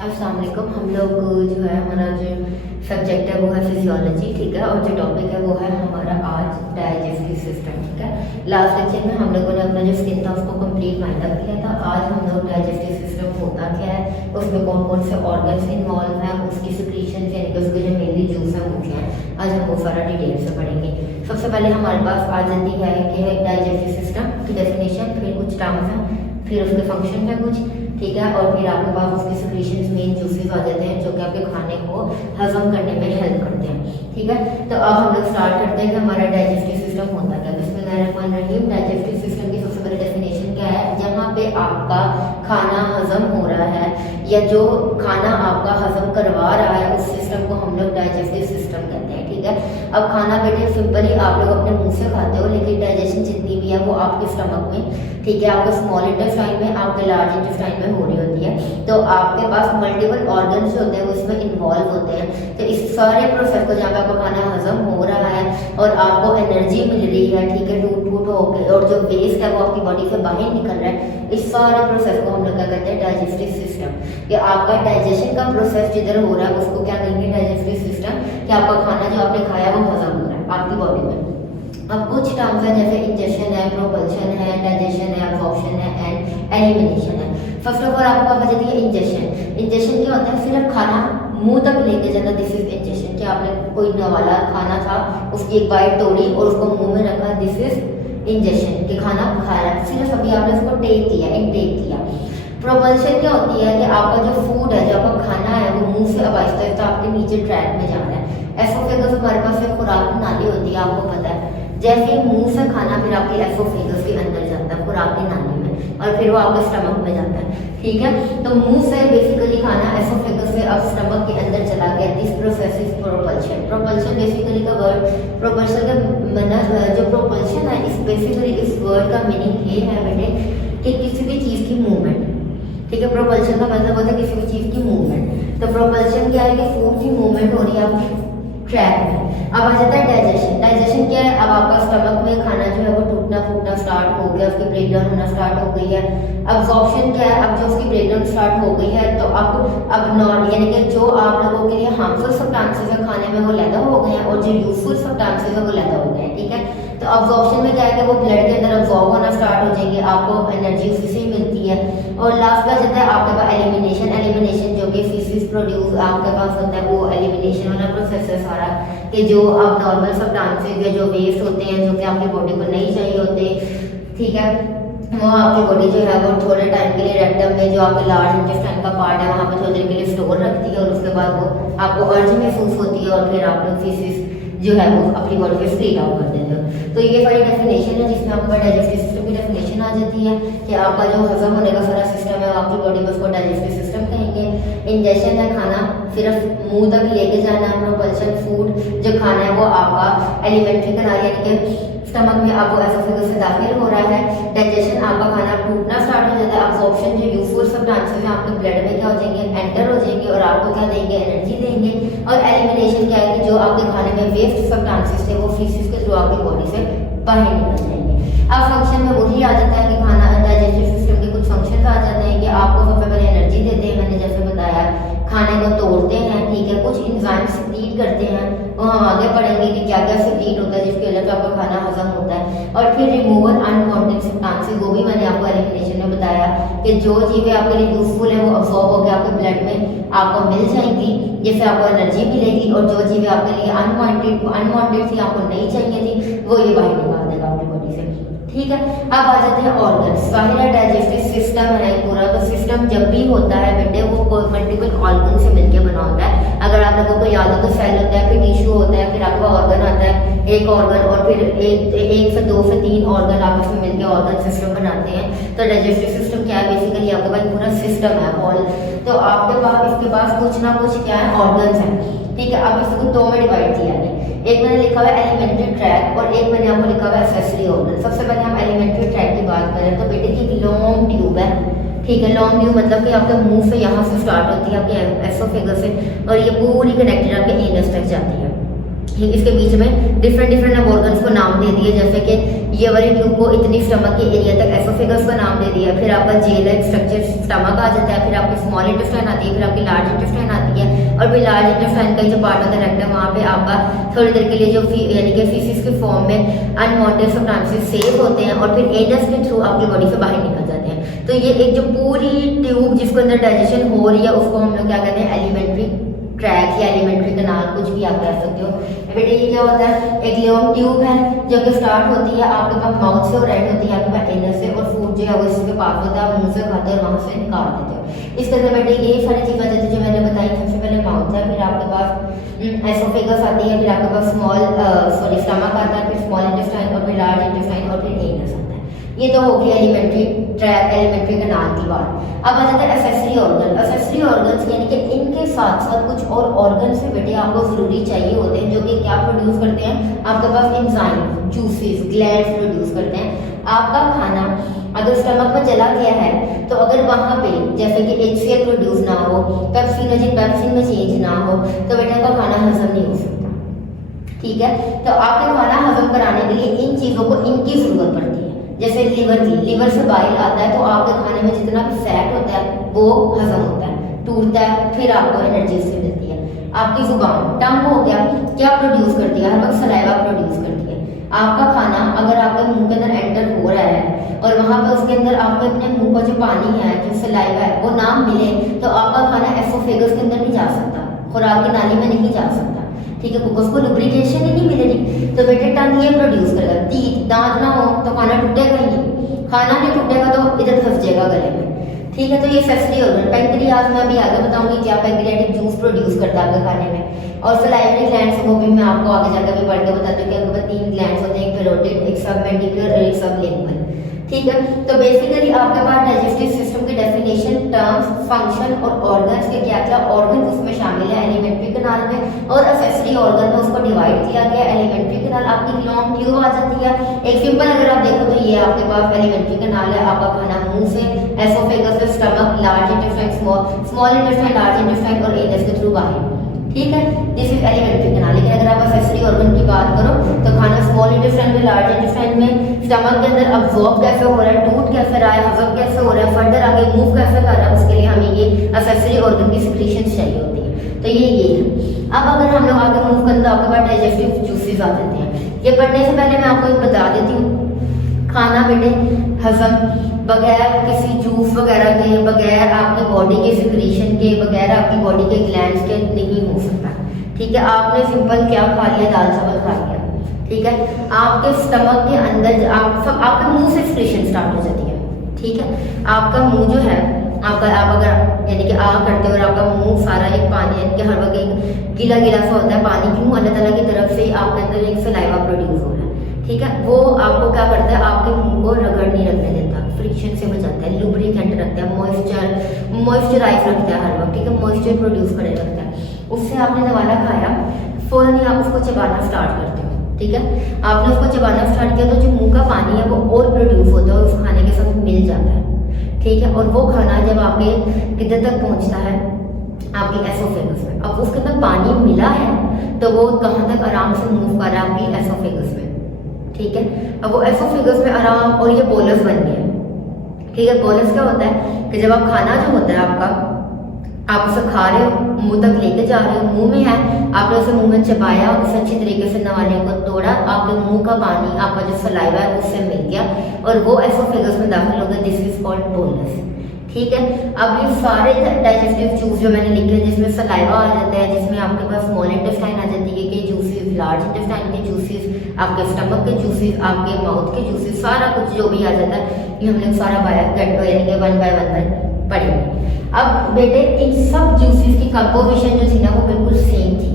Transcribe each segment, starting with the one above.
अस्सलाम वालेकुम। हम लोग जो है हमारा जो सब्जेक्ट है वो है फिजियोलॉजी, ठीक है। और जो टॉपिक है वो है हमारा आज डाइजेस्टिव सिस्टम, ठीक है। लास्ट लेक्चर में हम लोगों ने अपना जो स्किन था उसको कंप्लीट माइंड अप किया था। आज हम लोग डाइजेस्टिव सिस्टम होता क्या है, उसमें कौन कौन से ऑर्गन्स इन्वॉल्व हैं, उसकी सिक्रीशन यानी कि उसके जो मेनली जूस हैं वो क्या हैं, आज हम वो सारा डिटेल से पढ़ेंगे। सबसे पहले हमारे पास आ जाती है कि डाइजेस्टिव सिस्टम की डेफिनेशन, फिर कुछ टर्म्स हैं, फिर उसके फंक्शन है कुछ, ठीक है। और फिर आपके पास उसके सिक्रीशंस मेन जूसेस आ जाते हैं जो कि आपके खाने को हजम करने में हेल्प करते हैं, ठीक है। तो अब हम लोग स्टार्ट करते हैं कि हमारा डाइजेस्टिव सिस्टम होता क्या है। बिस्मिल्लाहिर्रहमानिर्रहीम। डाइजेस्टिव सिस्टम की सबसे पहले डेफिनेशन क्या है, जहाँ पे आपका खाना हजम हो रहा है या जो खाना आपका हजम करवा रहा है उस सिस्टम को हम लोग डाइजेस्टिव सिस्टम कहते हैं, ठीक है। अब खाना बेटे सिंपली आप लोग अपने मुंह से खाते हो, लेकिन डाइजेशन जितनी भी है वो आपके स्टमक में, ठीक है, आपका स्मॉल इंटेस्टाइन में, आपके लार्ज इंटेस्टाइन में हो रही होती है। तो आपके पास मल्टीपल ऑर्गन्स होते हैं वो इसमें इन्वॉल्व होते हैं। तो इस सारे प्रोसेस को जहाँ पे आपका खाना हजम हो रहा है और आपको एनर्जी मिल रही है, ठीक है, टूट फूट होकर, और जो वेस्ट है वो आपकी बॉडी से बाहर निकल रहा है, इस सारे प्रोसेस को हम लोग क्या कहते हैं, डाइजेस्टिव सिस्टम। कि आपका डाइजेशन का प्रोसेस जिधर हो रहा है उसको क्या कहेंगे, डाइजेस्टिव सिस्टम। कि आपका खाना जो आपने खाया वो हजम हो रहा है आपकी बॉडी में। अब कुछ टर्म्स है जैसे इंजेक्शन है, प्रोपल्शन है, डाइजेशन है, अब्जॉर्प्शन है एंड एलिमिनेशन है। फर्स्ट ऑफ ऑल आपको पता चलती है इंजेक्शन। इंजेक्शन क्या होता है, सिर्फ खाना मुंह तक लेके जाना, दिस इज इंजेक्शन। कि आपने कोई वाला खाना था उसकी एक बाइट तोड़ी और उसको मुंह में रखा, दिस इज इंजेक्शन। कि खाना खाया, सिर्फ अभी आपने उसको टेक किया, इनटेक किया। प्रोपल्शन क्या होती है कि आपका जो फूड है, जो आपका खाना है वो मुंह से अब आहिस्ता आहिस्ता आपके नीचे ट्रैक में जा रहा है। एसोफेगस हमारे पास एक खुराक नाली होती है, आपको पता है। जैसे ही मुंह से खाना फिर आपके एसोफेगस के अंदर जाता है, खुराक की नाली में, और फिर वो आपके स्टमक में जाता है, ठीक है। तो मुंह से बेसिकली खाना एसोफेगस से अब स्टमक के अंदर चला गया। This process is propulsion. Propulsion basically का वर्ड, प्रोपल्शन का मतलब जो प्रोपल्शन है, इस बेसिकली इस वर्ड का मीनिंग ये है बेटे कि किसी भी चीज़ की मूवमेंट, ठीक है। प्रोपल्शन का मतलब होता है किसी भी चीज़ की मूवमेंट। तो प्रोपल्शन क्या है कि फूड की मूवमेंट हो रही है आपकी ट्रैक में। अब आ जाता है डाइजेशन। डाइजेशन क्या है, अब आपका स्टमक में खाना जो है वो टूटना फूटना स्टार्ट हो गया, उसकी ब्रेकडाउन होना स्टार्ट हो गई है। अब्जॉर्प्शन क्या है, अब जो उसकी ब्रेकडाउन स्टार्ट हो गई है तो अब नॉन यानी कि जो आप लोगों के लिए हार्मफुल सब्सटेंसेस है खाने में वो लैदा हो गए हैं, और जो यूजफुल सब्सटेंसेस है वो लैदा हो गए हैं, ठीक है। तो अब्जॉर्प्शन में क्या है कि वो ब्लड के अंदर अब्जॉर्ब होना स्टार्ट हो जाएंगे, आपको एनर्जी उसी से मिलती है। और लास्ट का जाता है आपके पास एलिमिनेशन। एलिमिनेशन जो कि फीसिस प्रोड्यूस आपके पास होता है, वो एलिमिनेशन वाला प्रोसेस है सारा। कि जो अब नॉर्मल सब्सटेंसेस या जो वेस्ट होते हैं जो कि आपकी बॉडी को नहीं चाहिए होते, ठीक है, वो आपकी बॉडी जो है वो थोड़े टाइम के लिए रेक्टम में जो आपके लार्ज इंटेस्टाइन का पार्ट है वहाँ पे थोड़ी देर के लिए स्टोर रखती है, और उसके बाद वो आपको अर्ज महसूस होती है और फिर आप लोग फीसिस जो है वो अपनी बॉडी पे स्प्रेड आउट कर देते हो। तो ये सारी डेफिनेशन है जिसमें आपका डाइजेस्टिव सिस्टम की डेफिनेशन आ जाती है कि आपका जो हजम होने का सारा सिस्टम है आपकी बॉडी में, उसको डाइजेस्टिव सिस्टम कहेंगे। इंजेक्शन है, खाना सिर्फ मुंह तक लेके जाना। प्रोपल्शन फूड जो खाना है वो आपका एलिमेंट्री कनाल यानी कि स्टमक में आपको एसोफेगस से दाखिल हो रहा है। डाइजेशन आपका खाना टूटना स्टार्ट हो जाता है। अब्जॉर्प्शन जो यूजफुल सब्सटेंसेस हैं आपके ब्लड में क्या हो जाएंगे, एंटर हो जाएंगे और आपको क्या देंगे, एनर्जी देंगे। और एलिमिनेशन क्या है कि जो आपके खाने में वेस्ट सब्सटेंसेस थे वो फीसिस के थ्रू आपकी बॉडी से बाहर निकल जाएंगे। अब फंक्शन में वही आ जाता है कि खाना डाइजेस्टिव सिस्टम के कुछ फंक्शन आ जाते हैं कि आपको सबसे पहले एनर्जी देते हैं, मैंने जैसे बताया, खाने को तोड़ते हैं, ठीक है, कुछ एंजाइम सिक्रीट करते हैं, वो हम आगे पढ़ेंगे कि क्या क्या सिक्रीट होता है जिसकी वजह से आपका खाना हजम होता है। और फिर रिमूवल अनवांटेड सब्सटेंसेस, वो भी मैंने आपको एलिमिनेशन में बताया कि जो चीज़ें आपके लिए यूजफुल है वो अब्सॉर्ब होकर आपके ब्लड में आपको मिल जाएंगी, जिससे आपको एनर्जी मिलेगी, और जो चीज़ें आपके लिए अनवांटेड थी, आपको नहीं चाहिए थी, वो ये बाहर निकाल देगा आपकी बॉडी से, ठीक है। अब आ जाते हैं ऑर्गन्स। बाहर डाइजेस्टिव सिस्टम है पूरा, तो सिस्टम जब भी होता है बेटे वो मल्टीपल ऑर्गन से मिलकर बना होता है। अगर आप लोगों को याद हो तो सेल होता है, फिर टिश्यू होता है, फिर आपका ऑर्गन आता है, एक ऑर्गन, और फिर एक से दो से तीन ऑर्गन आपस में मिलकर ऑर्गन सिस्टम बनाते हैं। तो डाइजेस्टिव सिस्टम क्या है, बेसिकली आपके पास पूरा सिस्टम है हॉल। तो आपके पास इसके पास कुछ ना कुछ क्या है, ऑर्गन्स हैं, ठीक है। अब इसको दो में डिवाइड किया है, एक मैंने लिखा हुआ है एलिमेंट्री ट्रैक और एक मैंने आपको लिखा हुआ है एक्सेसरी ऑर्गन। सबसे पहले हम एलिमेंट्री ट्रैक की बात करें तो बेटे की एक लॉन्ग ट्यूब है, ठीक है। लॉन्ग ट्यूब मतलब कि आपके मुंह से यहाँ से स्टार्ट होती है आपके एसोफेगस से, और ये पूरी कनेक्टेड आपके एनस तक जाती है, इसके बीच में डिफरेंट डिफरेंट अब ऑर्गन्स को नाम दे दिए, जैसे कि ये वाली ट्यूब को इतनी स्टमक के एरिया तक एसोफेगस का नाम दे दिया, फिर आपका जे लाइक स्ट्रक्चर स्टमक आ जाता है, फिर आपकी स्मॉल इंटेस्टाइन आती है, फिर आपकी लार्ज इंटेस्टाइन आती है, और फिर लार्ज इंटेस्टाइन का जो पार्ट होता है रेक्टम, वहाँ पे आपका थोड़ी देर के लिए जो यानी कि फीसिस के फॉर्म में अनवांटेड सब्सटेंसेस सेव होते हैं और फिर एनस के थ्रू आपकी बॉडी से बाहर निकल जाते हैं। तो ये एक जो पूरी ट्यूब जिसके अंदर डाइजेशन हो रही है उसको हम लोग क्या कहते हैं, एलिमेंट्री ट्रैक या एलिमेंट्री कैनाल, कुछ भी आप कह सकते हो। बेटे ये क्या होता है, एक लॉन्ग ट्यूब है जो कि स्टार्ट होती है आपके पास माउथ से और एंड होती है आपके पास एनस से, और फूड जो है वो इसके पास होता है, मुंह से खाते हैं और वहाँ से निकाल देते हो। इसके अंदर बेटे ये सारी चीज़ें जैसे जो मैंने बताई, सबसे पहले माउथ है, फिर आपके पास एसोफेगस आती है, फिर आपके पास स्टमक आता है, फिर स्मॉल इंटेस्टाइन और फिर लार्ज इंटेस्टाइन और फिर एनस आता है। ये तो हो गई एलिमेंट्री ट्रैक, एलिमेंट्री कैनाल की बात। अब आ जाता है एक्सेसरी ऑर्गन। एक्सेसरी ऑर्गन्स यानी कि इनके साथ साथ कुछ और ऑर्गन्स भी बेटे आपको जरूरी चाहिए होते हैं, जो कि क्या प्रोड्यूस करते हैं, आपके पास एंजाइम, जूसेस, ग्लैंड्स प्रोड्यूस करते हैं। आपका खाना अगर स्टमक में चला गया है तो अगर वहाँ पे जैसे कि HCl प्रोड्यूस ना हो, पेप्सिन में चेंज ना हो, तो बेटा आपका खाना हजम नहीं हो सकता। ठीक है, तो आपके खाना हजम कराने के लिए इन चीज़ों को इनकी जरूरत पड़ती है। जैसे लीवर से बाइल आता है तो आपके खाने में जितना भी फैट होता है वो हजम होता है, टूटता है, फिर आपको एनर्जी से मिलती है। आपकी जुबान, टंग हो गया, क्या प्रोड्यूस करती है, हर वक्त सलाइवा प्रोड्यूस करती है। आपका खाना अगर आपके मुंह के अंदर एंटर हो रहा है और वहाँ पे उसके अंदर आपके अपने मुंह का जो पानी है, जो सलाइवा है, वो ना मिले तो आपका खाना एसोफेगस के अंदर नहीं जा सकता, खुराक की नाली में नहीं जा सकता। ठीक है, क्योंकि उसको लुब्रिकेशन ही नहीं मिलेगी। तो बेटे टंग ये प्रोड्यूस करेगा, तीत दांत ना हो तो खाना टूटेगा ही नहीं, खाना नहीं टूटेगा तो इधर फंस जाएगा गले में। ठीक है, तो ये एक्सेसरी ऑर्गन। पैंक्रियाज मैं भी आगे बताऊंगी क्या पैंक्रियाटिक जूस प्रोड्यूस करता है आपके खाने में। और सलाइवरी ग्लैंड्स को भी मैं आपको आगे जाकर भी पढ़ के बताती हूँ कि आपके पास 3 ग्लैंड्स होते हैं, एक पैरोटिड, एक सबमैंडिबुलर और एक सबलिंगुअल। ठीक है, तो बेसिकली आपके पास डाइजेस्टिव सिस्टम की डेफिनेशन, टर्म्स, फंक्शन और ऑर्गन्स के क्या क्या ऑर्गन उसमें शामिल है एलिमेंट्री कैनाल में, और एक्सेसरी ऑर्गन में उसको डिवाइड किया गया। एलिमेंट्री कैनाल आपकी लॉन्ग ट्यूब आ जाती है। एक सिंपल अगर आप देखो तो ये आपके पास एलिमेंट्री कैनाल है, आपका खाना मुंह से, एसोफेगस से, stomach, large intestine, small intestine, large intestine और एनस के थ्रू बाहर। ठीक है, दिस इज एलिमेंट्री कैनाल। लेकिन अगर आप एक्सेसरी ऑर्गन की बात करो तो खाना स्मॉल इंटेस्टाइन में, लार्ज इंटेस्टाइन में, स्टमक के अंदर अब्जॉर्ब कैसे हो रहा है, टूट कैसे रहा है, हजम कैसे हो रहा है, फर्दर आगे मूव कैसे कर रहा है, उसके लिए हमें ये एक्सेसरी ऑर्गन की सिक्रीशंस चाहिए होती है। तो ये है। अब अगर हम लोग आगे मूव करें तो आपके पास डाइजेस्टिव जूसेस आ जाते हैं। ये पढ़ने से पहले मैं आपको एक बता देती हूँ, खाना बेटे हजम बगैर किसी जूस वगैरह के, बगैर आपकी बॉडी के सिक्रीशन के, बगैर आपकी बॉडी के ग्लैंड्स के नहीं हो सकता। ठीक है, आपने सिंपल क्या खा लिया, दाल चावल खा लिया। ठीक है, आपके स्टमक के अंदर आपके मुंह से सिक्रीशन स्टार्ट हो जाती है। ठीक है, आपका मुंह जो है आपका, आप अगर यानी कि आ करते हो और आपका मुंह सारा एक पानी यानी कि हर वक्त एक गीला गीला सा होता है पानी, क्यों, अल्लाह ताला की तरफ से आपके अंदर एक सलाइवा प्रोड्यूस हो रहा है। ठीक है, वो आपको क्या करता है, आपके मुंह को रगड़ नहीं रखने देता, फ्रिक्शन से बचाता है, लुब्रिकेंट रखता है, मॉइस्चराइज रखता है हर वक्त। ठीक है, मॉइस्चर प्रोड्यूस करे रखता है। उससे आपने दवाला खाया, फौरन ही आप उसको चबाना स्टार्ट करते हो। ठीक है, आपने उसको चबाना स्टार्ट किया तो जो मुंह का पानी है वो और प्रोड्यूस होता है और उस खाने के साथ मिल जाता है। ठीक है, और वो खाना जब आपके किधर तक पहुंचता है, आपके एसोफेगस में। अब उसके अंदर पानी मिला है तो वो कहाँ तक आराम से मूव कर रहा है, आपकी एसोफेगस में। ठीक है, अब वो एसोफेगस में आराम, और ये बोलस बन गया। ठीक है, बोलस क्या होता है कि जब आप खाना जो होता है आपका, आप उसे खा रहे हो, मुंह तक लेके जा रहे हो, मुंह में है, आपने उसे मुंह में चबाया, उसे अच्छी तरीके से नवाले को तोड़ा, आपके मुंह का पानी, आपका जो सलाइवा है उससे मिल गया और वो एसोफेगस में दाखिल हो गया। This is called bolus. ठीक है, अब ये सारे डाइजेस्टिव जूस जो मैंने लिखे हैं, जिसमें सलाइवा आ जाता है, जिसमें आपके पास स्मॉल इंटेस्टाइन आ जाती है के जूसेस, लार्ज इंटेस्टाइन के जूसेस, आपके स्टमक के जूसेस, आपके माउथ के जूसेस, सारा कुछ जो भी आ जाता है, ये हम लोग सारा यानी कि 1 बाय 1 पढ़ेंगे। अब बेटे इन सब जूसेस की कंपोजिशन जो थी ना वो बिल्कुल सेम थी,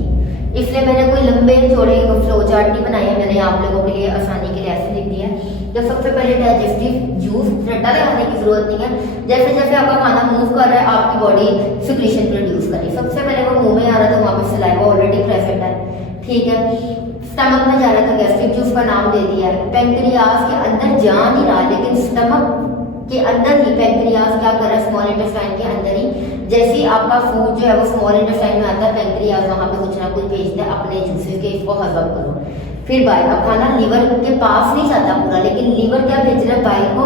इसलिए मैंने कोई लंबे चौड़े फ्लो चार्ट नहीं बनाई है, मैंने आप लोगों के लिए आसानी के लिए ऐसे लिख दिया है। तो सबसे पहले डाइजेस्टिव जूस, रट्टा लगाने की जरूरत नहीं है। जैसे जैसे आपका खाना मूव कर रहा है आपकी बॉडी सिक्रीशन प्रोड्यूस कर रही है। सबसे पहले वो मुंह में आ रहा था, वहाँ पे सलाइवा ऑलरेडी प्रेजेंट है। ठीक है, स्टमक में जा रहा था, गैस्ट्रिक जूस का नाम दे दिया है। पैंक्रियाज के अंदर जा नहीं रहा, लेकिन स्टमक के अंदर ही पैंक्रियाज क्या कर रहा है, स्मॉल इंटेस्टाइन के अंदर ही जैसे ही आपका फूड जो है वो स्मॉल इंटेस्टाइन में आता है, पैंक्रियाज वहां पे कुछ ना कुछ भेजता है अपने जूसेस के, इसको हजम करो। फिर बाइल, अब खाना लीवर के पास नहीं जाता पूरा, लेकिन लीवर क्या भेज रहा है, बाइल को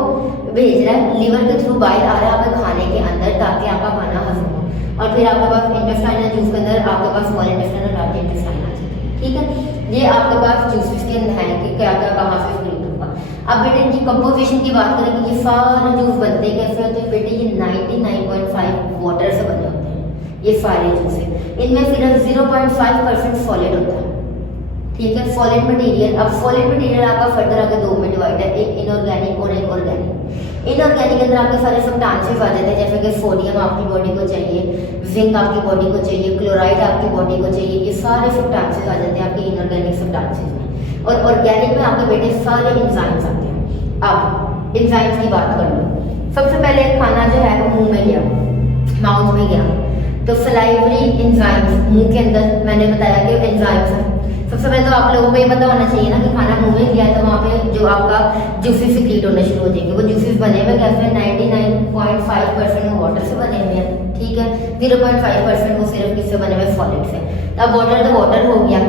भेज रहा है, लीवर के थ्रू बाइल आ रहा है आपके खाने के अंदर ताकि आपका खाना हजम हो, और फिर आपके पास इंटेस्टाइनल जूस के अंदर आपके पास स्मॉल इंटेस्टाइन और लार्ज इंटेस्टाइन आ जाता है। ठीक है, ये आपके पास जूसेस के अंदर है कि क्या क्या कहाँ से स्प्लिट होगा। अब बेटे इनकी कंपोजिशन की बात करें कि ये सारे जूस बनते कैसे होते हैं बेटे, ये 99.5 वाटर से बने होते हैं ये सारे जूस है। इनमें सिर्फ 0.5% सॉलिड होता है। ठीक है, सॉलिड मटेरियल। अब सॉलिड मटेरियल आपका फर्दर आगे दो में डिवाइड है, एक इनऑर्गेनिक और एक ऑर्गेनिक। इनऑर्गेनिक के अंदर आपके सारे सब्सटेंसेस आ जाते हैं, जैसे कि सोडियम आपकी बॉडी को चाहिए, जिंक आपकी बॉडी को चाहिए, क्लोराइड आपकी बॉडी को चाहिए, ये सारे सब्सटेंसेस आ जाते हैं आपके इनऑर्गेनिक सब्सटेंसेस में। और ऑर्गेनिक में आपके बेटे सारे एंजाइम्स आते हैं। अब एंजाइम्स की बात कर लो, सबसे पहले खाना जो है वो मुंह में गया, माउथ में गया, तो सलाइवरी एंजाइम्स मुंह के अंदर मैंने बताया कि एंजाइम्स है। सबसे पहले तो आप लोगों को ये पता होना चाहिए ना कि खाना मुंह में गया है तो वहाँ पे जो आपका जूसेस सिक्रीट होने शुरू हो जाएंगे। वो जूसेस बने हुए कैसे, 99.5% वो वाटर से बने हुए हैं। ठीक है, 0.5% वो सिर्फ किससे बने हुए, सॉलिड से। अब वाटर तो वाटर हो गया,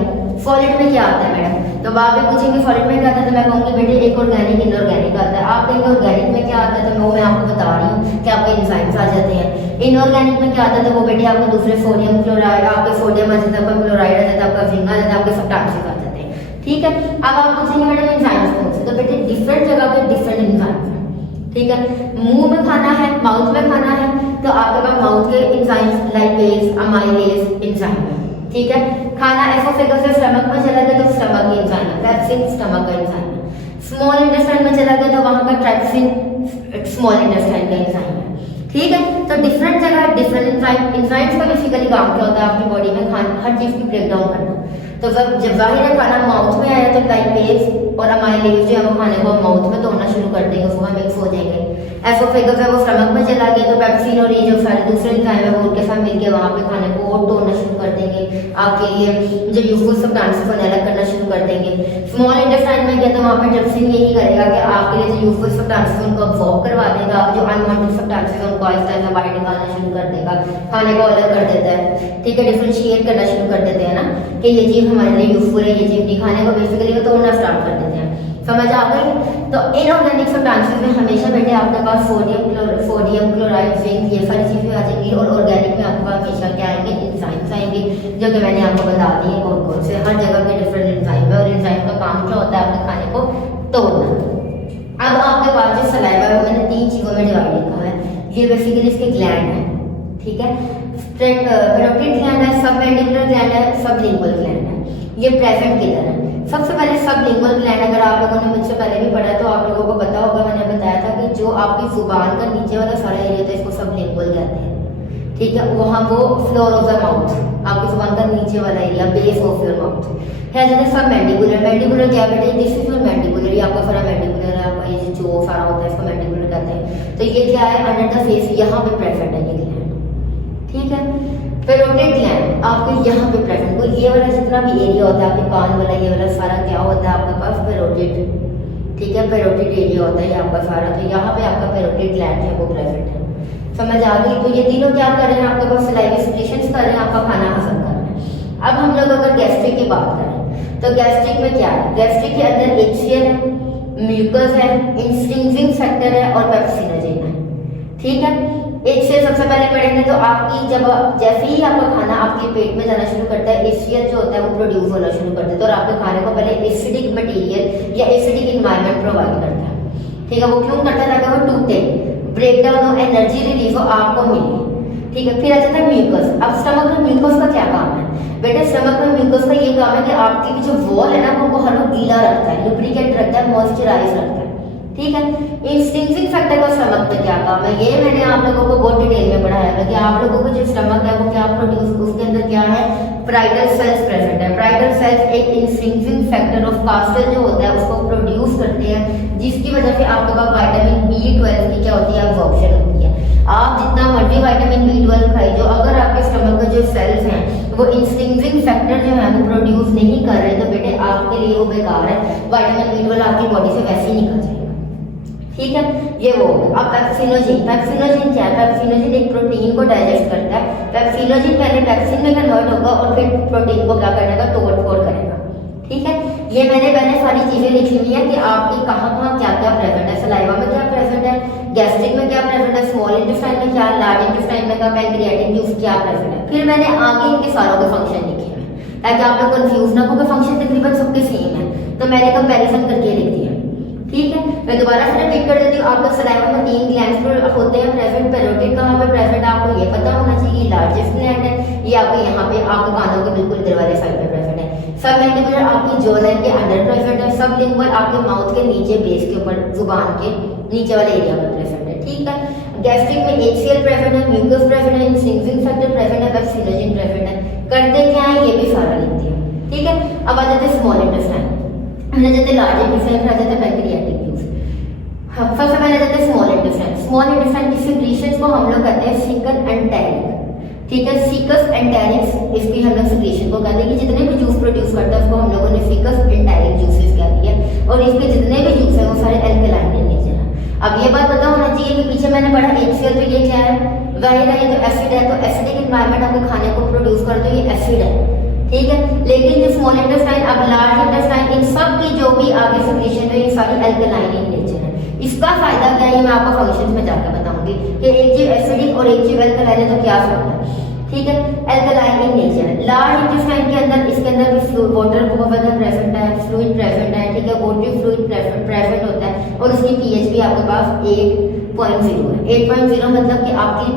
सॉलिड में क्या आता है मैडम, तो आप भी पूछेंगे सॉलिड में क्या आता है, तो मैं कहूँगी बेटे एक ऑर्गेनिक इनऑर्गेनिक आता है। आप कहेंगे ऑर्गेनिक में क्या आता है, तो वो मैं आपको बता रही हूँ कि आपके एंजाइम्स आ जाते हैं। इनऑर्गेनिक में क्या आता है, तो वो बेटे आपके दूसरे सोडियम क्लोराइड, आपके सोडियम आ जाता है, आपका क्लोराइड आ जाता है, आपका जिंक आ जाता है, आपके सब्सटेंसेस आ जाते हैं। ठीक है, अब आप पूछेंगे मैडम एंजाइम्स कौन से, तो बेटे डिफरेंट जगह पे डिफरेंट एंजाइम्स हैं। ठीक है, मुंह में खाना है, माउथ में खाना है, तो आपके पास माउथ के एंजाइम्स लाइपेज, अमाइलेज एंजाइम है। ठीक है, खाना एसोफेगस से स्टमक में चला गया तो स्टमक का एंजाइम है, पेप्सिन स्टमक का एंजाइम है। स्मॉल इंटेस्टाइन में चला गया तो वहां का ट्राइप्सिन स्मॉल इंटेस्टाइन का एंजाइम है। ठीक है, तो डिफरेंट जगह डिफरेंट एंजाइम। एंजाइम्स का बेसिकली काम क्या होता है, आपकी बॉडी में खाना हर चीज की ब्रेक डाउन करना। तो जब जाहिर है खाना माउथ में आया तो लाइपेज और अमाइलेज जो है वो खाने को माउथ में तोड़ना शुरू कर देंगे, उसमें मिक्स हो जाएंगे। एसोफेगस है वो स्टमक में चला गया तो पेप्सिन और ये जो सारे दूसरे एंजाइम है वो उनके साथ मिलकर वहाँ पे खाने को और तोड़ना शुरू कर देंगे, आपके लिए जो यूजफुल सब्सटेंसेस को अलग करना शुरू कर देंगे। स्मॉल इंटेस्टाइन में गया तो वहाँ पे ट्रिप्सिन यही करेगा कि आपके लिए जो यूजफुल सब्सटेंसेस उनको अब्सॉर्ब करवा देगा, जो अनवांटेड सब्सटेंसेस उनको आहिस्ता आहिस्ता बाहर निकालना शुरू कर देगा, खाने को अलग कर देता है। ठीक है, डिफरेंशिएट करना शुरू कर देते हैं ना कि ये चीज हमारे लिए यूजफुल है, ये चीज नहीं, खाने को बेसिकली वो तोड़ना स्टार्ट कर देते हैं। समझ आ गई? तो इनऑर्गेनिक सब्सटेंसेस में हमेशा बेटे आपके पास सोडियम क्लोराइड, जिंक, ये सारी चीजें आ जाएंगी। और ऑर्गेनिक में आपके पास हमेशा क्या आएंगे, एंजाइम्स आएंगे, जो कि मैंने आपको बता दिए कौन कौन से। हर जगह के डिफरेंट एंजाइम है और एंजाइम का काम क्या होता है, आपके खाने को तोड़ना। अब आपके पास जो सलाइवा है वो मैंने 3 चीजों में डिवाइड किया है। ये बेसिकली इसके ग्लैंड है। ठीक है, पैरोटिड ग्लैंड है, सबमैंडिबुलर ग्लैंड है, सबलिंगुअल ग्लैंड है। ये प्रेजेंट किधर है? सबसे पहले सबलिंगुअल ग्लैंड, अगर आप लोगों ने मुझसे पहले भी पढ़ा तो आप लोगों को पता होगा, मैंने बताया था कि जो आपकी जुबान का नीचे वाला सारा एरिया था इसको सबलिंगुअल कहते हैं। ठीक है, वहाँ वो फ्लोर ऑफ द माउथ, आपकी जुबान का नीचे वाला area, base of your mouth है। जैसे सब मैंडिबुलर, मैंडिबुलर क्या बेटे, दिस इज योर मैंडिबुलर, ये आपका सारा मैंडिबुलर है, आपका ये जो सारा होता है इसको मैंडिबुलर कहते हैं। तो ये क्या है, अंडर द फेस यहाँ पे प्रेजेंट है ये ग्लैंड। ठीक है, पैरोटिड ग्लैंड आपके यहाँ पे प्रेजेंट, तो ये वाला जितना भी एरिया होता है आपके कान वाला, ये वाला सारा क्या होता है आपके पास, पैरोटिड। ठीक है, पैरोटिड एरिया होता है ये आपका सारा, तो यहाँ पे आपका पैरोटिड ग्लैंड है वो प्रेजेंट है। समझ आ गई? तो ये तीनों क्या कर रहे हैं, आपके पास सलाइवरी सिक्रीशंस कर रहे हैं, आपका खाना हजम कर रहे हैं। अब हम लोग अगर गैस्ट्रिक की बात करें तो गैस्ट्रिक में क्या है, गैस्ट्रिक के अंदर HCl है, म्यूकस है, इंस्टिंक्टिंग फैक्टर है और पेप्सिनोजेन है। ठीक है, एक से सबसे पहले पढ़ेंगे तो आपकी जब जैसे ही आपका खाना आपके पेट में जाना शुरू करता है, HCl जो होता है वो प्रोड्यूस होना शुरू कर देता है और आपके खाने को पहले एसिडिक मटेरियल या एसिडिक एनवायरनमेंट प्रोवाइड करता है। ठीक है, वो क्यों करता है, ताकि वो टूटे, ब्रेक डाउन हो, एनर्जी रिलीज हो, आपको मिले। ठीक है, फिर आ जाता है म्यूकस। अब स्टमक में म्यूकस का क्या काम है बेटे, स्टमक में म्यूकस का ये काम है कि आपकी जो वॉल है ना वो हर वक्त गीला रखता है, लुब्रिकेट रखता है, मॉइस्चराइज रखता है। ठीक है, इंस्टिंक्टिव फैक्टर का स्टमक में क्या काम है, ये मैंने आप लोगों को बहुत डिटेल में पढ़ाया है कि आप लोगों को जो स्टमक है वो क्या प्रोड्यूस, उसके अंदर क्या है, प्राइडल सेल्स प्रेजेंट है। प्राइडल सेल्स एक इंस्टिंक्टिव फैक्टर ऑफ कास्टल जो होता है उसको प्रोड्यूस करते हैं, जिसकी वजह से आपके पास विटामिन B12 की क्या होती है, अब्जॉर्प्शन होती है। आप जितना मर्जी विटामिन B12 खाइए, जो अगर आपके स्टमक के जो सेल्स हैं वो इंस्टिंक्टिव फैक्टर जो है वो प्रोड्यूस नहीं कर रहे तो बेटे आपके लिए वो बेकार है, विटामिन B12 आपकी बॉडी से वैसे ही निकल जाएगा। ठीक है, ये वो होगा। अब पेप्सिनोजेन, पेप्सिनोजेन क्या है? पेप्सिनोजेन एक प्रोटीन को डाइजेस्ट करता है। पेप्सिनोजेन पहले पेप्सिन में कन्वर्ट होगा और फिर प्रोटीन को क्या करेगा? तोड़ फोड़ करेगा। ठीक है, ये मैंने सारी चीजें लिखी हुई है कि आपकी कहाँ कहाँ क्या क्या प्रेजेंट है। सलाइवा में क्या प्रेजेंट है, गैस्ट्रिक में क्या प्रेजेंट है, स्मॉल इंटेस्टाइन में क्या, लार्ज इंटेस्टाइन में क्या, पैंक्रियाटिक जूस क्या प्रेजेंट है। फिर मैंने आगे इनके सारों के फंक्शन लिखे हैं ताकि आप लोग कंफ्यूज ना हो कि फंक्शन तकरीबन सबके सेम है, तो मैंने कंपैरिजन करके लिख दिया। ठीक है, मैं दोबारा से रिपीट कर देती हूँ। आपको सलाइवा में 3 ग्लैंड्स होते हैं प्रेजेंट। पैरोटिड कहाँ पे प्रेजेंट है आपको ये पता होना चाहिए, लार्जेस्ट ग्लैंड है। ये आपको यहाँ पे आपके कानों के बिल्कुल इधर वाले साइड पे प्रेजेंट है। सब मैंडिबुलर आपकी जॉ लाइन के अंदर प्रेजेंट है। सब लिंगुअल आपके माउथ के नीचे, बेस के ऊपर, जुबान के नीचे वाले एरिया में प्रेजेंट है। ठीक है, गैस्ट्रिक में HCl प्रेजेंट है, म्यूकस प्रेजेंट है, इंस्टिंक्टिव फैक्टर प्रेजेंट है, पेप्सिनोजेन प्रेजेंट है। करते क्या है ये भी सारा लिखते हैं। ठीक है, अब आ जाते हैं स्मॉल इंटेस्टाइन, हमने जाते लार्ज इंटेस्टाइन, आ जाते पैंक्रियाटिक जूस। हाँ, सबसे पहले जाते हैं स्मॉल इंटेस्टाइन। स्मॉल इंटेस्टाइन की सिक्रीशंस को हम लोग कहते हैं सीकस एंटेरिक। ठीक है, सीकस एंटेरिक्स इसकी हम लोग सिक्रीशन को कहते हैं कि जितने भी जूस प्रोड्यूस करता है उसको हम लोगों ने सीकस एंटेरिक जूसेस कह दिया। और इसके जितने भी जूस है वो सारे एल्कलाइन इन नेचर है। अब ये बात पता होना चाहिए कि पीछे मैंने पढ़ा HCl पे ये क्या है, जाहिर है ये तो एसिड है, तो एसिडिक एनवायरनमेंट आपके खाने को प्रोड्यूस करते हो, ये एसिड है। ठीक है, लेकिन जो स्मॉल इंटेस्टाइन, अब लार्ज इंटेस्टाइन, इन सब की जो भी आगे सिक्रीशन है ये सारी एल्कलाइन इन नेचर है। इसका फायदा क्या है ये मैं आपको फंक्शंस में जाकर बताऊंगी कि एक चीज एसिडिक और एक चीज एल्कलाइन है तो क्या फायदा है। ठीक है, एल्कलाइन इन नेचर है। लार्ज इंटेस्टाइन के अंदर, इसके अंदर भी फ्लूइड, वाटर बहुत ज्यादा प्रेजेंट है, फ्लूइड प्रेजेंट है। ठीक है, वोटरी फ्लूइड प्रेजेंट होता है और उसकी pH भी आपके पास 8.0 है। 8.0 मतलब कि आपकी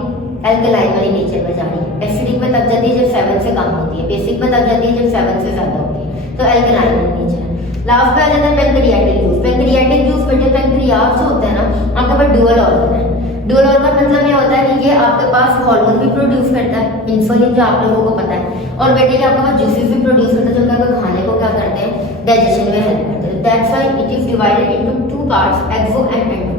एल्कलाइन वाली नेचर में जा रही है। एसिडिक में तब जाती है जब 7 से कम होती है, बेसिक में तब जाती है जब 7 से ज्यादा होती है, तो एल्कलाइन वाली नेचर है। लास्ट पे आ जाता है पैंक्रियाटिक जूस। पैंक्रियाटिक जूस बेटे पैंक्रियास जो होता है ना आपके पास डुअल ऑर्गन है। डुअल ऑर्गन मतलब ये होता है कि ये आपके पास हार्मोन भी प्रोड्यूस करता है, इंसुलिन जो आप लोगों को पता है, और बेटे ये आपके पास जूसेस भी प्रोड्यूस करता है जो कि आपके खाने को क्या करते हैं, डाइजेशन में हेल्प करते हैं। That's why it is divided into 2 parts, exo and endo.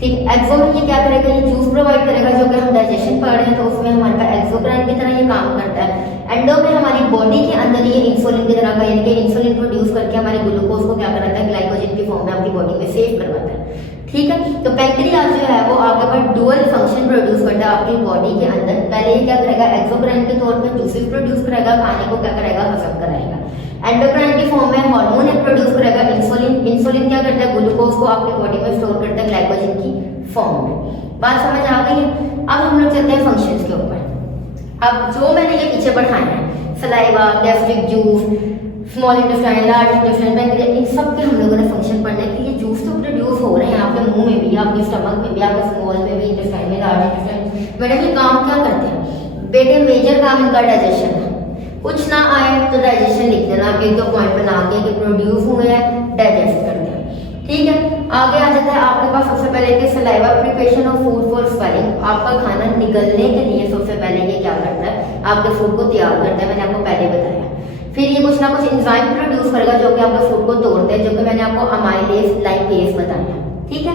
ठीक, एक्सो में ये क्या करेगा, ये जूस प्रोवाइड करेगा जो कि हम डाइजेशन पढ़ रहे हैं तो उसमें हमारे पास एक्सोक्राइन की तरह ये काम करता है। एंडो में हमारी बॉडी के अंदर ये इंसुलिन की तरह का, यानी कि इंसुलिन प्रोड्यूस करके हमारे ग्लूकोज को क्या कराता है, ग्लाइकोजन की फॉर्म में आपकी बॉडी में सेव करवाता है। ठीक है, तो पैंक्रियास जो है वो आपके पास डुअल फंक्शन प्रोड्यूस करता है आपकी बॉडी के अंदर। पहले ये क्या करेगा, एक्सोक्राइन के तौर पर जूसेस प्रोड्यूस करेगा, खाने को क्या कराएगा, हजम कराएगा। एंडोक्राइन की फॉर्म में हार्मोन प्रोड्यूस करेगा, इंसुलिन। इंसुलिन क्या करता है, ग्लूकोज को आपकी बॉडी में स्टोर करता है ग्लाइकोजन की फॉर्म में। बात समझ आ गई है? अब हम लोग चलते हैं फंक्शंस के ऊपर। अब जो मैंने ये पीछे पढ़ाए हैं, saliva, gastric juice, small intestine, large intestine, pancreas, इन सब के हम लोगों ने फंक्शन पढ़ना है कि ये जूस तो प्रोड्यूस हो रहे हैं आपके मुंह में भी, आपके स्टमक में भी, आपके स्मॉल में भी, इंटेस्टाइन में, लार्ज इंटेस्टाइन। मैडम ये काम क्या करते हैं बेटे, मेजर काम इनका डाइजेशन है। कुछ ना आए तो डाइजेशन लिख देना, एक 2 पॉइंट बना के कि प्रोड्यूस हुए हैं, डाइजेस्ट करते हैं। ठीक है, आगे आ जाता है आपके पास सबसे पहले कि saliva, preparation of food for swelling. आपका खाना निगलने के लिए सबसे पहले ये क्या करता है, आपके फूड को तैयार करता है, मैंने आपको पहले बताया। फिर ये कुछ ना कुछ एंजाइम प्रोड्यूस करेगा जो कि आपके फूड को तोड़ते हैं, जो कि मैंने आपको अमाइलेज, लाइपेज बताया। ठीक है,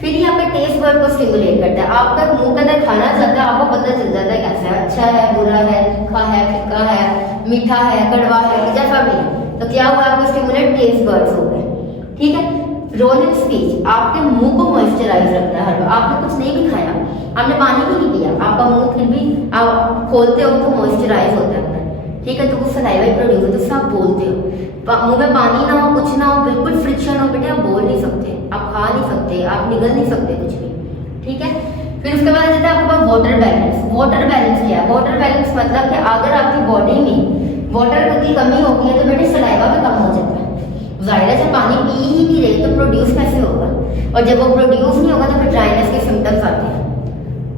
फिर ये आपके टेस्ट बर्ड को स्टिमुलेट करता है। आपका मुंह के अंदर खाना जाता है, आपको पता चल जाता है कैसा है, अच्छा है, बुरा है, तीखा है, फिक्का है, मीठा है, कड़वा है, जैसा भी है। तो क्या हुआ, आपको स्टिमुलेट टेस्ट बर्ड्स हो गए। ठीक है, रोल इन स्पीच, आपके मुंह को मॉइस्चराइज रखता है। हर बार आपने कुछ नहीं भी खाया, आपने पानी भी नहीं पिया, आपका मुंह फिर भी आप खोलते हो तो मॉइस्चराइज होता है। ठीक है, तो वो सलाइवा प्रोड्यूस होता है, सब बोलते हो। मुंह में पानी ना हो, कुछ ना हो, बिल्कुल फ्रिक्शन हो बेटे, आप बोल नहीं सकते, आप खा नहीं सकते, आप निगल नहीं सकते कुछ भी। ठीक है, फिर उसके बाद आता है आपके पास वाटर बैलेंस। वाटर बैलेंस क्या है, वाटर बैलेंस मतलब कि अगर आपकी बॉडी में वाटर की कमी होगी है तो बेटे सलाइवा भी कम हो जाता है। जाहिर है जब पानी पी ही नहीं रहे तो प्रोड्यूस कैसे होगा, और जब वो प्रोड्यूस नहीं होगा तो फिर ड्राइनेस के सिम्टम्स आते हैं।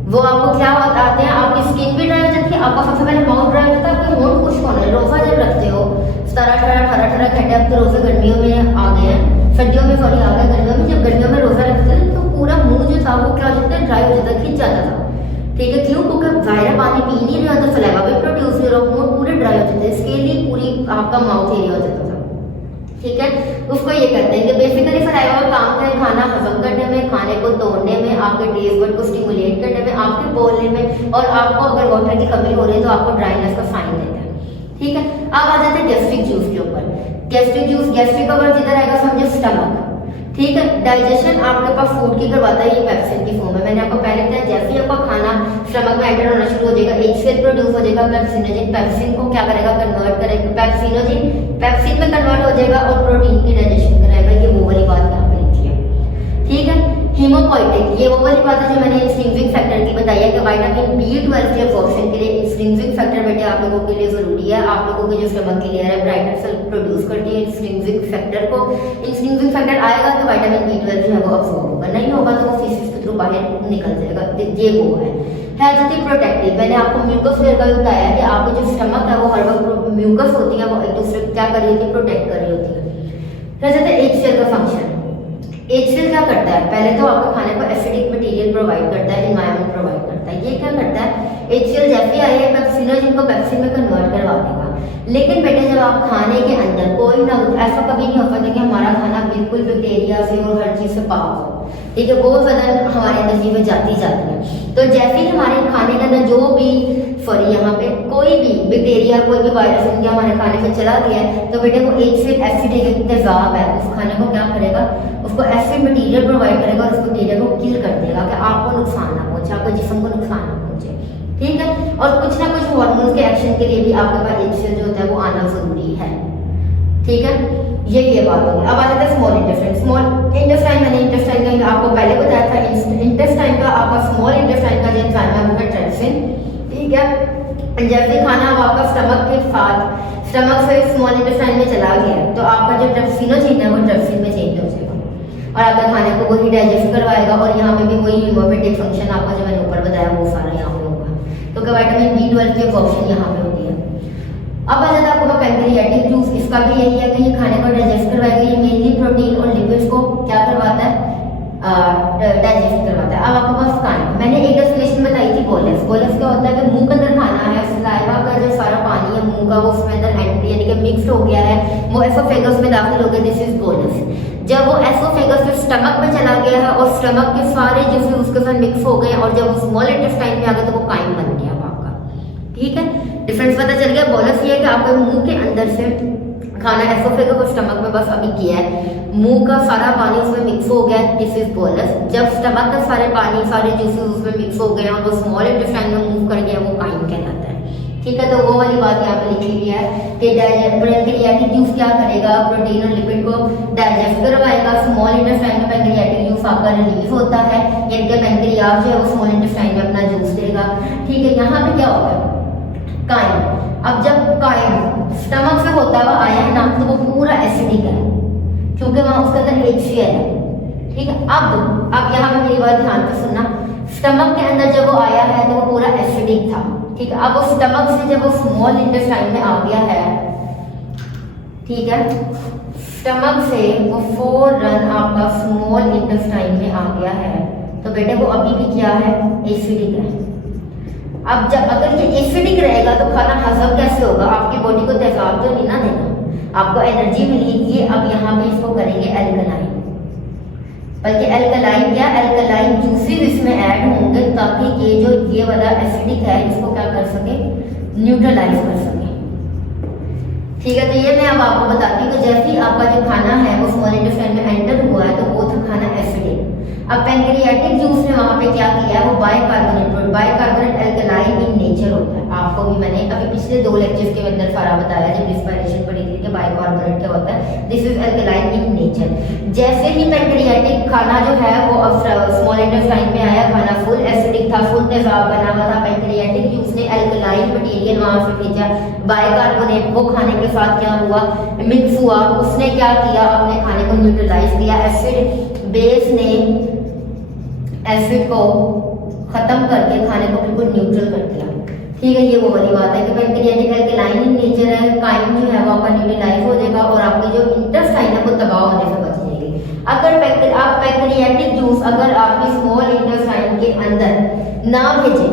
वो आपको क्या बताते हैं, आपकी स्किन भी ड्राई हो जाती है, आपका सबसे पहले माउथ ड्राई होता है, आपके होंठ खुश्क होने। रोजा जब रखते हो 17-18 घंटे, अब तो रोजे गर्मियों में आ गए हैं, सर्दियों में सॉरी आ गए गर्मियों में। जब गर्मियों में रोजा रखते थे तो पूरा मुंह जो था वो क्या हो जाता है, ड्राई हो जाता है, खिंच जाता था। ठीक है, क्यों, क्योंकि जाहिर पानी पी नहीं रहा तो सलाइवा भी प्रोड्यूस नहीं रहा, होंठ पूरे ड्राई हो जाते हैं, इसके लिए पूरी आपका माउथ एरिया हो जाता था। ठीक है, उसको ये कहते हैं कि बेसिकली सलाइवा का काम है खाना हजम करने में, खाने को तोड़ने में, आपके टेस्ट बड को स्टिमुलेट करने में, आपके बोलने में, और आपको अगर वाटर की कमी हो रही है तो आपको ड्राइनेस का साइन देता है। ठीक है, अब आ जाते हैं गैस्ट्रिक जूस के ऊपर। गैस्ट्रिक जूस, गैस्ट्रिक का वर्ड जिधर आएगा समझो स्टमक। ठीक है। डाइजेशन आपके पास फूड की करवाता है ये पेप्सिन की फॉर्म में। मैंने आपको पहले बताया जैसे ही आपका खाना स्टमक में एंटर होना शुरू हो जाएगा HCl प्रोड्यूस हो जाएगा, पेप्सिनोजेन पेप्सिन को क्या करेगा, कन्वर्ट करेगा, पेप्सिनोजेन पेप्सिन में कन्वर्ट हो जाएगा और प्रोटीन की डाइजेशन कराएगा। ये वो वाली बात यहाँ पे लिखी है, ठीक है। हीमोपोइटिक, ये वो वाली बात है जो मैंने इंस्ट्रिंसिक फैक्टर की बताई है कि विटामिन B12 के अब्जॉर्प्शन के लिए इंस्ट्रिंसिक फैक्टर बेटे आप लोगों के लिए जरूरी है। आप लोगों के जो स्टमक की लेयर है ब्राइटनेस प्रोड्यूस करती है इंस्ट्रिंसिक फैक्टर को। इंस्ट्रिंसिक फैक्टर आएगा तो विटामिन B12 जो है वो अब्सॉर्ब होगा, नहीं होगा तो वो फीसिस के थ्रू बाहर निकल जाएगा। ये वो है। हेल्थी प्रोटेक्टिव, मैंने आपको म्यूकस लेयर का बताया कि आपकी जो स्टमक है वो हर वक्त म्यूकस होती है, वो एक दूसरे को क्या कर रही होती है, प्रोटेक्ट कर रही होती है। फिर जाते हैं HCl का फंक्शन। HCl क्या करता है, पहले तो आपके खाने को एसिडिक मटेरियल प्रोवाइड करता है, एनवायरनमेंट प्रोवाइड करता है। ये क्या करता है, HCl जब भी आए पेप्सिनोजेन को पेप्सिन में कन्वर्ट करवा देगा। लेकिन बेटे जब आप खाने के अंदर कोई ना, ऐसा कभी नहीं हो पाता कि हमारा खाना बिल्कुल बैक्टीरिया से और हर चीज से पाक हो, ठीक है, बहुत ज्यादा हमारे अंदर चीजें जाती है। तो जैसे ही हमारे खाने के अंदर जो भी यहाँ पे कोई भी बैक्टीरिया कोई भी वायरस इनके हमारे खाने में चला गया है तो बेटे वो एसिड एसिडिक तेजाब है उस खाने को क्या करेगा, उसको एसिड मटेरियल प्रोवाइड करेगा और उस बैक्टीरिया को किल कर देगा कि आपको नुकसान ना पहुंचे, आपके जिस्म को नुकसान ना पहुंचे, ठीक है। और कुछ ना कुछ हार्मोन्स के एक्शन के लिए भी आपके पास HCl जो होता है वो आना जरूरी है, ठीक है। ये बात होगी। अब आ जाता है स्मॉल इंटेस्टाइन। स्मॉल इंटेस्टाइन मैंने इंटेस्टाइन का आपको पहले बताया था, इंटेस्टाइन का आपका स्मॉल इंटेस्टाइन का जो एंजाइम है वो है ट्राइप्सिन, ठीक है। जैसे खाना अब आपका स्टमक के साथ स्टमक से स्मॉल इंटेस्टाइन में चला गया तो आपका जो ट्राइप्सिनोजेन है वो ट्राइप्सिन में चेंज हो जाएगा और आपके खाने को वही डाइजेस्ट करवाएगा और यहाँ पे भी वही हीमोपोइटिक फंक्शन आपका जो मैंने ऊपर बताया वो सारा यहाँ पे होगा। तो विटामिन B12 की अब्जॉर्प्शन यहाँ पे होती है। अब आ जाता है आपको पैंक्रियाटिक जूस, इसका भी यही है कि ये खाने को डाइजेस्ट करवाएगा। ये मेनली प्रोटीन और लिपिड्स को क्या करवाता है, डाइजेस्ट करवाता है। अब आपके पास काइम, मैंने एक डेफिनेशन बताई थी बोलस। बोलस क्या होता है कि मुंह के अंदर खाना है, सलाइवा का जो सारा पानी है मुंह का वो उसमें अंदर एंट्री यानी कि मिक्स्ड हो गया है, वो एसोफेगस में दाखिल हो गया, दिस इज बोलस। जब वो एसोफेगस से स्टमक में चला गया है और स्टमक के सारे जूसेस उसके साथ मिक्स हो गए और जब वो स्मॉल इंटेस्टाइन में आ गया तो वो काइम बन गया आपका, ठीक है। डिफरेंस पता चल गया। बोलस ये है कि आपके मुंह के अंदर से खाना एसोफेगस और स्टमक में बस अभी किया है, मुंह का सारा पानी उसमें मिक्स हो गया, दिस इज बोलस। जब स्टमक का सारे पानी सारे जूसेस उसमें मिक्स हो गए और वो स्मॉल इंटेस्टाइन में मूव कर गया वो काइम कहलाता है, ठीक है। तो वो वाली बात यहाँ पे लिखी हुई है कि पैंक्रियाटिक जूस क्या करेगा, प्रोटीन और लिपिड को डाइजेस्ट करवाएगा। स्मॉल इंटेस्टाइन में पैंक्रियाटिक जूस आपका रिलीज होता है, यानी कि पैंक्रियाज जो है वो स्मॉल इंटेस्टाइन में अपना जूस देगा, ठीक है। यहाँ पे क्या होगा, काइम। अब जब काइम स्टमक से होता हुआ आया है ना तो वो पूरा एसिडिक है क्योंकि वहां उसके अंदर HCl है, ठीक है। अब यहाँ पे मेरी बात ध्यान से सुनना, स्टमक के अंदर जब वो आया है तो वो पूरा एसिडिक था, ठीक है। अब वो स्टमक से जब वो स्मॉल इंटेस्टाइन में आ गया है, ठीक है, स्टमक से वो फौरन आपका स्मॉल इंटेस्टाइन में आ गया है तो बेटे वो अभी भी क्या है, एसिडिक है। अब जब अगर ये एसिडिक रहेगा तो खाना हजम कैसे होगा, आपकी बॉडी को तेजाब तो नहीं ना देना, आपको एनर्जी मिलेगी। अब यहाँ पे इसको करेंगे एल्कलाइन, बल्कि एल्कलाइन क्या, एल्कलाइन जूसेस इसमें ऐड होंगे ताकि ये वाला एसिडिक है इसको क्या कर सके, न्यूट्रलाइज कर सके, ठीक है। तो ये मैं अब आपको बताती हूँ कि जैसे ही आपका जो खाना है वो स्मॉल इंटेस्टाइन में एंटर हुआ है तो वो था खाना एसिडिक। अब पैंक्रियाटिक जूस ने वहां पे क्या किया है, वो बाइकार्बोनेट एल्कलाइन इन नेचर होता है। आपको भी मैंने अभी पिछले 2 लेक्चर्स के अंदर सारा बताया जब रिस्पिरेशन पढ़ी थी कि बाइकार्बोनेट क्या होता है, this is alkaline in nature. जैसे ही पैंक्रियाटिक खाना जो है वो स्मॉल इंटेस्टाइन में आया, खाना फुल एसिडिक था, फुल तेजाब बना हुआ था, पैंक्रियाटिक जूस ने एल्कलाइन मटेरियल वहां से भेजा, बाइकार्बोनेट वो खाने के साथ क्या हुआ, मिक्स हुआ, उसने क्या किया, अपने खाने को न्यूट्रलाइज किया। एसिड बेस ने एसिड को खत्म करके खाने को बिल्कुल न्यूट्रल कर दिया, ठीक है। ये वो वाली बात है कि पैंक्रियाटिक एल्कलाइन इन नेचर है, काइम जो है वो आपका न्यूट्रलाइज हो जाएगा और आपकी जो इंटेस्टाइन है वो तबाह होने से बच जाएगी। अगर आप पैंक्रियाटिक जूस अगर आपकी स्मॉल इंटेस्टाइन के अंदर ना भेजे,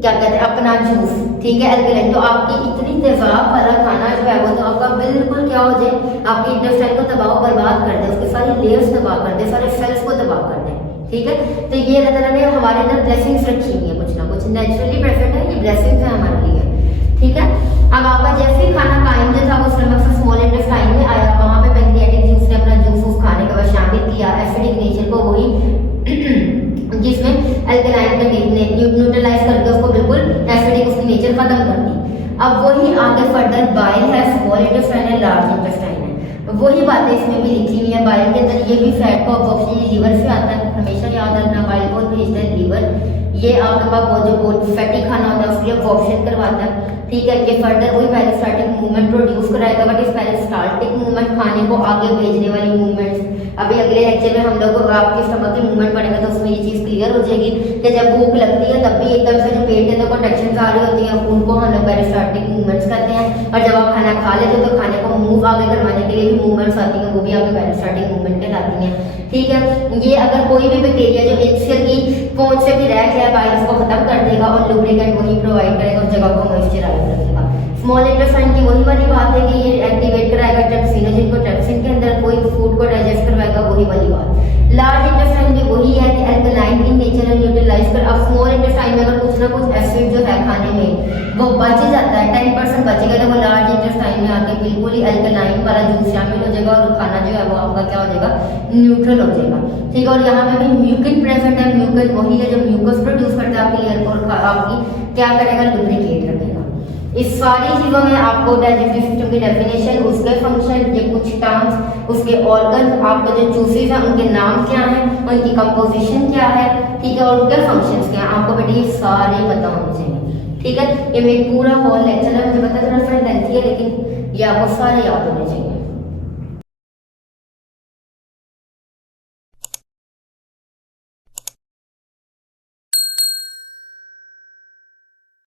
क्या कहते हैं, अपना जूस, ठीक है, एल्कलाइन, तो आपकी इतनी तेजाब वाला खाना जो है वो तो आपका बिल्कुल क्या हो जाए, आपकी इंटेस्टाइन को तबाह बर्बाद कर दे, उसके सारी लेयर्स तबाह कर दे, सारे सेल्स को तबाह कर दे, ठीक है। तो ये अल्लाह ताला ने हमारे अंदर ब्लेसिंग्स रखी हुई है, कुछ ना कुछ नेचुरली प्रेजेंट है, ये ब्लेसिंग्स है हमारे लिए, ठीक है। अब आपका जैसे ही खाना काइम जो था वो स्टमक से स्मॉल इंटेस्टाइन में आया, वहां पे पैंक्रियाटिक जूस ने अपना जूस उस खाने के बाद शामिल किया। किया एसिडिक नेचर को, वही जिसमें अल्कलाइन का न्यूट्रलाइज करके उसको बिल्कुल एसिडिक उसकी नेचर खत्म कर दी। अब वही आगे फर्दर बाइल है, स्मॉल इंटेस्टाइन है, लार्ज इंटेस्टाइन है, वही बातें इसमें भी लिखी हुई है। बाइल के अंदर ये भी फैट को अब्जॉर्प्शन लीवर से आता है, हमेशा याद रखना, बाइल को भेजता है लीवर, ये आपके पास वो जो बहुत फैटी खाना होता है उसके लिए अब्जॉर्प्शन करवाता है, ठीक है। ये फर्दर वही पेरिस्टाल्टिक मूवमेंट प्रोड्यूस कराएगा, बट इस पेरिस्टाल्टिक मूवमेंट खाने को आगे भेजने वाली मूवमेंट्स, अभी अगले लेक्चर में हम लोग आपके स्टमक की मूवमेंट पड़ेगा तो उसमें ये चीज़ क्लियर हो जाएगी कि जब भूख लगती है तब भी एकदम से जो पेट के अंदर कॉन्ट्रैक्शंस आ रही होती हैं उनको हम लोग पेरिस्टाल्टिक मूवमेंट्स कहते हैं, और जब आप खाना खा लेते हो तो खाने को मूव आगे करवाने के लिए भी मूवमेंट्स आती हैं, वो भी आपके पेरिस्टाल्टिक मूवमेंट कहलाती हैं, ठीक है। ये अगर कोई भी बैक्टीरिया जो इंसेल की पहुंच से भी रह गया बाइल को खत्म कर देगा और लुब्रिकेंट वही प्रोवाइड करेगा, उस जगह को मॉइस्चराइज रखेगा। स्मॉल इंटेस्टाइन की वही वाली बात है कि ये एक्टिवेट कराएगा ट्रेप्सिनोजन को, ट्रेप्सिन के अंदर कोई फूड को डाइजेस्ट करवाएगा, वही वाली बात। लार्ज इंटेस्टाइन में वही है कि अल्कलाइन इन नेचर है, न्यूट्रलाइज कर। अब स्मॉल इंटेस्टाइन में अगर कुछ ना कुछ एसिड जो है खाने में वो बच जाता है, 10% बचेगा, तो वो लार्ज इंटेस्टाइन में आके बिल्कुल ही अल्कलाइन वाला जूस शामिल हो जाएगा और खाना जो है वो आपका क्या हो जाएगा, न्यूट्रल हो जाएगा, ठीक है। और यहाँ पे भी म्यूकिन प्रेजेंट है, म्यूकिन वही है जो म्यूकस प्रोड्यूस करता है आपके लीवर को, आपकी क्या करेगा, लुब्रिकेट रखेगा। इस सारी चीज़ों में आपको डाइजेस्टिव सिस्टम की डेफिनेशन, उसके फंक्शन, ये कुछ टर्म्स, उसके ऑर्गन, आपके जो जूसेस हैं उनके नाम क्या हैं, उनकी कंपोजिशन क्या है, ठीक है, और उनके फंक्शंस क्या हैं, आपको बेटे ये सारे पता होने चाहिए, ठीक है। ये मेरा पूरा होल लेक्चर है, मुझे पता है थोड़ा सा लेंथी है लेकिन ये आपको सारे याद होने चाहिए।